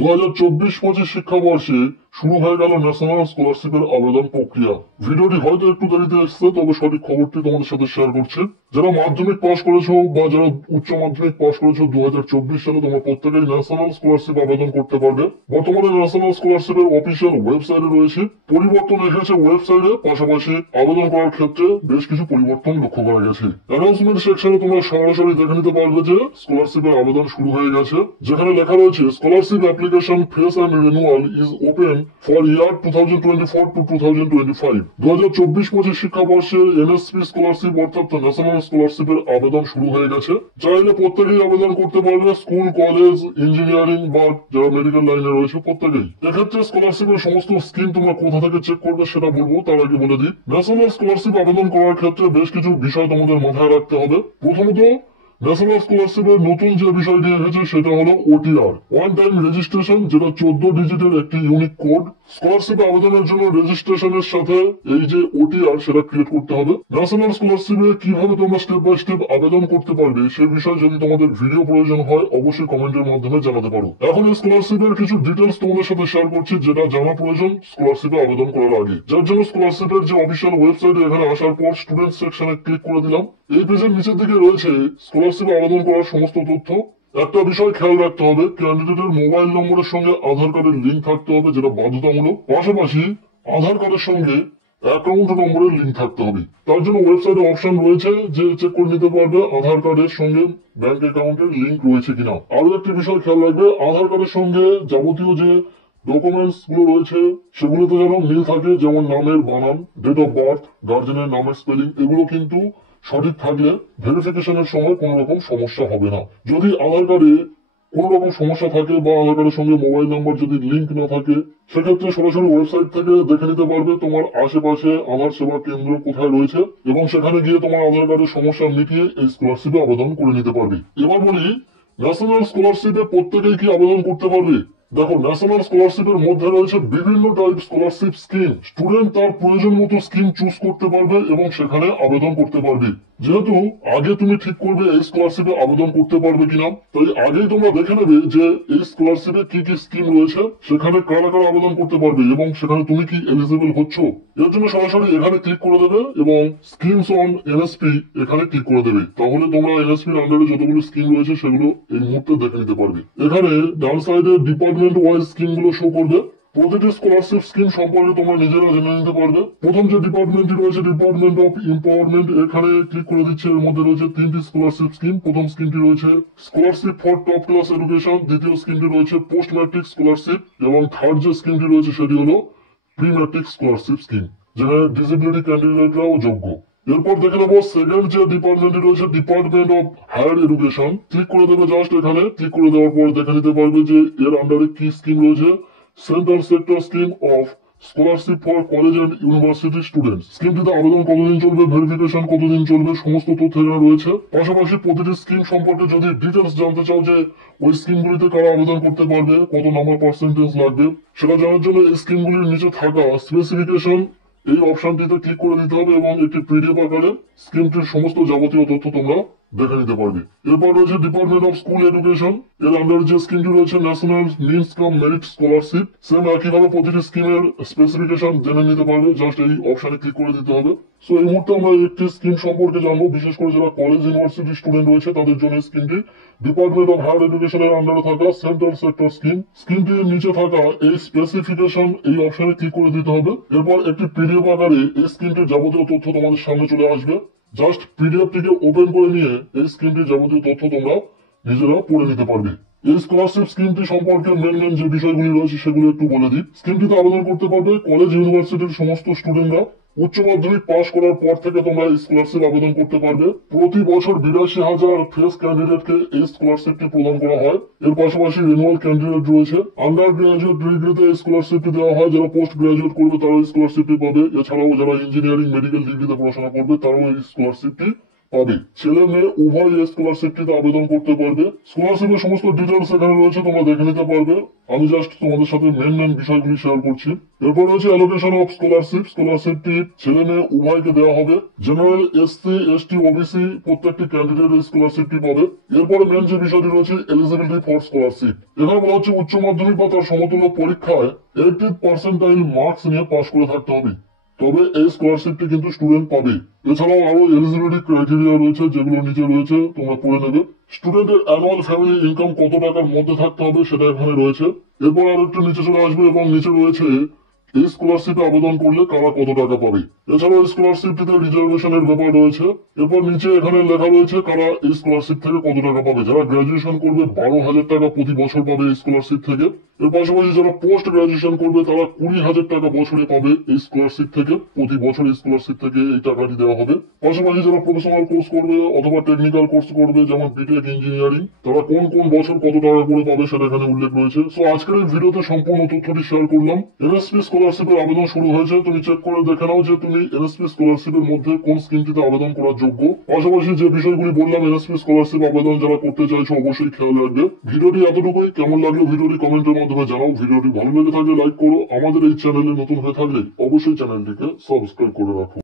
2024-25 শিক্ষাবর্ষে শুরু হয়ে গেল ন্যাশনাল স্কলারশিপের আবেদন প্রক্রিয়া। ভিডিওটি হয়তো একটু দেরিতে এসেছে, তবে সঠিক খবরটি তোমাদের সাথে শেয়ার করছি। যারা মাধ্যমিক পাস করেছো বা যারা উচ্চ মাধ্যমিক পাস করেছো 2024 সালে, তোমরা প্রত্যেকেই ন্যাশনাল স্কলারশিপ আবেদন করতে পারবে। বর্তমানে ন্যাশনাল স্কলারশিপের অফিসিয়াল ওয়েবসাইটে রয়েছে। পরিবর্তন এসেছে ওয়েবসাইটে, পাশাপাশি আবেদন করার ক্ষেত্রে বেশ কিছু পরিবর্তন লক্ষ্য করা গেছে। অ্যানাউন্সমেন্ট সেকশনে তোমরা সরাসরি দেখে নিতে পারবে যে স্কলারশিপের আবেদন শুরু হয়ে গেছে, যেখানে লেখা রয়েছে scholarship application face and renewal is open for year 2024 to 2025। 2024-25 শিক্ষাবর্ষে এনএসপি স্কলারশিপ অর্থাৎ ন্যাশনাল স্কলারশিপের আবেদন শুরু হয়ে গেছে। চাইলে প্রত্যেকেই আবেদন করতে পারবে, স্কুল, কলেজ, ইঞ্জিনিয়ারিং বা যারা মেডিকেল লাইনে রয়েছে প্রত্যেকেই। এক্ষেত্রে স্কলারশিপের সমস্ত স্কিম তোমরা কোথা থেকে চেক করবে সেটা বলবো, তার আগে বলে দিই ন্যাশনাল স্কলারশিপ আবেদন করার ক্ষেত্রে বেশ কিছু বিষয় তোমাদের মাথায় রাখতে হবে। প্রথমত, ন্যাশনাল স্কলারশিপের নতুন যে বিষয়টি এসেছে সেটা হলো ওটিআর, ওয়ান টাইম রেজিস্ট্রেশন, যেটা 14 ডিজিটের একটি ইউনিক কোড। স্কলারশিপ আবেদনের জন্য রেজিস্ট্রেশনের সাথে এই যে ওটিআর সেটা ক্রিয়েট করতে হবে। ন্যাশনাল স্কলারশিপে কিভাবে তোমরা স্টেপ বাই স্টেপ আবেদন করতে পারবে সে বিষয়ে যদি তোমাদের ভিডিও প্রয়োজন হয় অবশ্যই কমেন্টের মাধ্যমে জানাতে পারো। এখন এই স্কলারশিপের কিছু ডিটেলস তোমাদের সাথে শেয়ার করছি, যেটা জানা প্রয়োজন স্কলারশিপে আবেদন করার আগে। যার জন্য স্কলারশিপের যে অফিসিয়াল ওয়েবসাইট, এখানে আসার পর স্টুডেন্ট সেকশনে ক্লিক করে দিলাম। এই পেজের নিচের দিকে রয়েছে স্কলারশিপে আবেদন করার সমস্ত তথ্য। একটা বিষয় খেয়াল রাখতে হবে, ক্যান্ডিডেটের মোবাইল নম্বরের সঙ্গে আধার কার্ডের লিঙ্ক থাকতে হবে, যেটা বাধ্যতামূলক। পাশাপাশি আধার কার্ডের সঙ্গে অ্যাকাউন্ট নম্বরের লিঙ্ক থাকতে হবে। তার জন্য ওয়েবসাইটে অপশন রয়েছে যে চেক করে নিতে পারবে আধার কার্ডের সঙ্গে ব্যাংক অ্যাকাউন্টের লিঙ্ক রয়েছে কিনা। আরো একটি বিষয় খেয়াল রাখবে, আধার কার্ডের সঙ্গে যাবতীয় যে ডকুমেন্টস গুলো রয়েছে সেগুলোতে যেন মিল থাকে, যেমন নামের বানান, ডেট অফ বার্থ, গার্জেনের নামের স্পেলিং, এগুলো কিন্তু সঠিক থাকলে ভেরিফিকেশনের সময় কোনো রকম সমস্যা হবে না। যদি আধার কার্ডে কোনো রকম সমস্যা থাকে বা আধার কার্ডের সঙ্গে মোবাইল নাম্বার যদি লিঙ্ক না থাকে, সেক্ষেত্রে সরাসরি ওয়েবসাইট থেকে দেখে নিতে পারবে তোমার আশেপাশে আধার সেবা কেন্দ্র কোথায় রয়েছে, এবং সেখানে গিয়ে তোমার আধার কার্ডের সমস্যা মিটিয়ে এই স্কলারশিপে আবেদন করে নিতে পারবে। এবার বলি, ন্যাশনাল স্কলারশিপে প্রত্যেকেই কি আবেদন করতে পারবে? দেখো, ন্যাশনাল স্কলারশিপের মধ্যে রয়েছে বিভিন্ন টাইপ স্কলারশিপ স্কিম। স্টুডেন্ট তার প্রয়োজন মতো স্কিম চুজ করতে পারবে এবং সেখানে আবেদন করতে পারবে। যেহেতু আগে তুমি ঠিক করবে এই স্কলারশিপে আবেদন করতে পারবে কিনা, তাই আগেই তোমরা দেখে নেবে যে এই স্কলারশিপে কি কি স্কিম রয়েছে, সেখানে কারা কারা আবেদন করতে পারবে এবং সেখানে তুমি কি এলিজিবল হচ্ছ। এর জন্য সরাসরি এখানে ক্লিক করে দেবে এবং স্কিমস অন এনএসপি এখানে ক্লিক করে দেবে। তাহলে তোমরা এনএসপির আন্ডারে যতগুলো স্কিম রয়েছে সেগুলো এই মুহূর্তে দেখে নিতে পারবে। এখানে ডান সাইডে ডিপার্টমেন্ট ওয়াইজ স্কিম গুলো শো করবে। প্রতিটি স্কলারশিপ স্কিম সম্পর্কে তোমরা নিজেরা জেনে নিতে পারবে। প্রথম যে ডিপার্টমেন্টটি রয়েছে ডিপার্টমেন্ট অফ এম্পাওয়ারমেন্ট, এখানে ক্লিক করে দিচ্ছে। এর মধ্যে রয়েছে তিনটি স্কলারশিপ স্কিম। প্রথম স্কিমটি রয়েছে scholarship for top class education, দ্বিতীয় স্কিমটি রয়েছে পোস্ট ম্যাট্রিক স্কলারশিপ, এবং থার্ড যে স্কিমটি রয়েছে সেটি হলো প্রি ম্যাট্রিক স্কলারশিপ স্কিম, যেখানে ডিসেবিলিটি ক্যান্ডিডেটরাও যোগ্য। এরপর দেখে নেবো সেকেন্ড যে ডিপার্টমেন্টটি রয়েছে department of higher education. Click করে দেবে জাস্ট এখানে। ক্লিক করে দেওয়ার পর দেখে নিতে পারবে যে এর আন্ডারে কি স্কিম রয়েছে। Central sector scheme of scholarship for college and university students. স্কিমটিতে আবেদন কতদিন চলবে, ভেরিফিকেশন কতদিন চলবে, সমস্ত তথ্য এখানে রয়েছে। পাশাপাশি প্রতিটি স্কিম সম্পর্কে যদি ডিটেলস জানতে চাও যে ওই স্কিমগুলিতে কারা আবেদন করতে পারবে, কত নাম্বার পার্সেন্টেজ লাগবে, সেটা জানার জন্য এই স্কিমগুলির নিচে থাকা স্পেসিফিকেশন এই অপশনটিতে ক্লিক করে দিতে হবে এবং একটি পিডিএফ আকারে স্কিমটির সমস্ত যাবতীয় তথ্য তোমরা দেখে নিতে পারবে। এরপর রয়েছে ডিপার্টমেন্ট অফ স্কুল এডুকেশন, এর আন্ডারে যে স্কিমটি রয়েছে ন্যাশনাল মিনস কাম মেরিট স্কলারশিপ। সেম একইভাবে প্রতিটি স্কিমের স্পেসিফিকেশন জেনে নিতে পারবে, জাস্ট এই অপশনে ক্লিক করে দিতে হবে। সো এই মুহূর্তে আমরা একটি স্কিম সম্পর্কে জানবো, বিশেষ করে যারা কলেজ ইউনিভার্সিটি স্টুডেন্ট রয়েছে তাদের জন্য স্কিমটি ডিপার্টমেন্ট অফ হায়ার এডুকেশনের আন্ডারে থাকা সেন্ট্রাল সেক্টর স্কিম। স্কিমটির নিচে থাকা এই স্পেসিফিকেশন এই অপশনে ক্লিক করে দিতে হবে। এরপর একটি পিডিএফ আকারে এই স্কিমটির যাবতীয় তথ্য তোমাদের সামনে চলে আসবে। জাস্ট পিডিএফটিকে ওপেন করে নিয়ে এই স্কিমটির যাবতীয় তথ্য তোমরা নিজেরা পড়ে নিতে পারবে। এই স্কলারশিপ স্কিমটি সম্পর্কে মেন যে বিষয়গুলি রয়েছে সেগুলো একটু বলে দিই। স্কিমটিতে আবেদন করতে পারবে কলেজ ইউনিভার্সিটির সমস্ত স্টুডেন্টরা। উচ্চ মাধ্যমিক পাশ করার পর থেকে তোমরা এই স্কলারশিপ আবেদন করতে পারবে। প্রতি বছর 82,000 ফ্রেশ ক্যান্ডিডেটকে এই স্কলারশিপটি প্রদান করা হয়। এর পাশাপাশি রিনিউয়াল ক্যান্ডিডেট রয়েছে। আন্ডার গ্রাজুয়েট ডিগ্রিতে এই স্কলারশিপটি দেওয়া হয়, যারা পোস্ট গ্রাজুয়েট করবে তারাও এই স্কলারশিপটি পাবে। এছাড়াও যারা ইঞ্জিনিয়ারিং মেডিকেল ডিগ্রিতে পড়াশোনা করবে তারাও এই স্কলারশিপটি পাবে। ছেলে মেয়ে উভয় এই স্কলারশিপটিতে আবেদন করতে পারবে। স্কলারশিপের সমস্ত ডিটেলস এখানে রয়েছে, তোমরা দেখে নিতে পারবে। আমি জাস্ট তোমাদের সাথে মেন বিষয়গুলি শেয়ার করছি। এরপর রয়েছে অ্যালোকেশন অফ স্কলারশিপ। স্কলারশিপটি ছেলে মেয়ে উভয়কে দেওয়া হবে। জেনারেল, এসসি, এসটি, ওবিসি প্রত্যেকটি ক্যান্ডিডেট এই স্কলারশিপটি পাবে। এরপরে মেন যে বিষয়টি রয়েছে এলিজিবিলিটি ফর স্কলারশিপ। এখানে বলা হচ্ছে উচ্চ মাধ্যমিক বা তার সমতুল্য পরীক্ষায় 80% মার্কস নিয়ে পাশ করে থাকতে হবে, তবে এই স্কলারশিপটি কিন্তু স্টুডেন্ট পাবে। এছাড়াও আরো এলিজিবিলিটি ক্রাইটেরিয়া রয়েছে, যেগুলো নিচে রয়েছে, তোমরা পড়ে নেবে। স্টুডেন্টের অ্যানুয়াল ফ্যামিলি ইনকাম কত টাকার মধ্যে থাকতে হবে সেটা এখানে রয়েছে। এরপর আরো একটু নিচে চলে আসবে এবং নিচে রয়েছে এই স্কলারশিপে আবেদন করলে কারা কত টাকা পাবে। এছাড়াও স্কলারশিপটিতে রিজার্ভেশনের ব্যাপার রয়েছে। এরপর নিচে এখানে লেখা রয়েছে কারা এই স্কলারশিপ থেকে কত টাকা পাবে। যারা গ্রাজুয়েশন করবে 12,000 টাকা প্রতি বছর পাবে এই স্কলারশিপ থেকে। এর পাশাপাশি যারা পোস্ট গ্রাজুয়েশন করবে তারা 20,000 টাকা বছরে পাবে এই স্কলারশিপ থেকে। প্রতি বছর এই স্কলারশিপ থেকে এই টাকাটি দেওয়া হবে। পাশাপাশি যারা প্রফেশনাল কোর্স করবে অথবা টেকনিক্যাল কোর্স করবে, যেমন বিটেক, ইঞ্জিনিয়ারিং, তারা কোন কোন বছর কত টাকা করে পাবে সেটা এখানে উল্লেখ রয়েছে। সো আজকের এই ভিডিওতে সম্পূর্ণ তথ্যটি শেয়ার করলাম। এনএসপি স্কলারশিপের আবেদন শুরু হয়েছে। তুমি চেক করে দেখে নাও যে তুমি এনএসপি স্কলারশিপের মধ্যে কোন স্কিমটিতে আবেদন করার যোগ্য। পাশাপাশি যে বিষয়গুলি বললাম এনএসপি স্কলারশিপ আবেদন যারা করতে চাইছো অবশ্যই খেয়াল রাখবে। ভিডিওটি এতটুকুই। কেমন লাগলো ভিডিওটি কমেন্টের মাধ্যমে জানাও। ভিডিওটি ভালো লেগে থাকলে লাইক করো। আমাদের এই চ্যানেলে নতুন হয়ে থাকলে অবশ্যই চ্যানেলটিকে সাবস্ক্রাইব করে রাখো।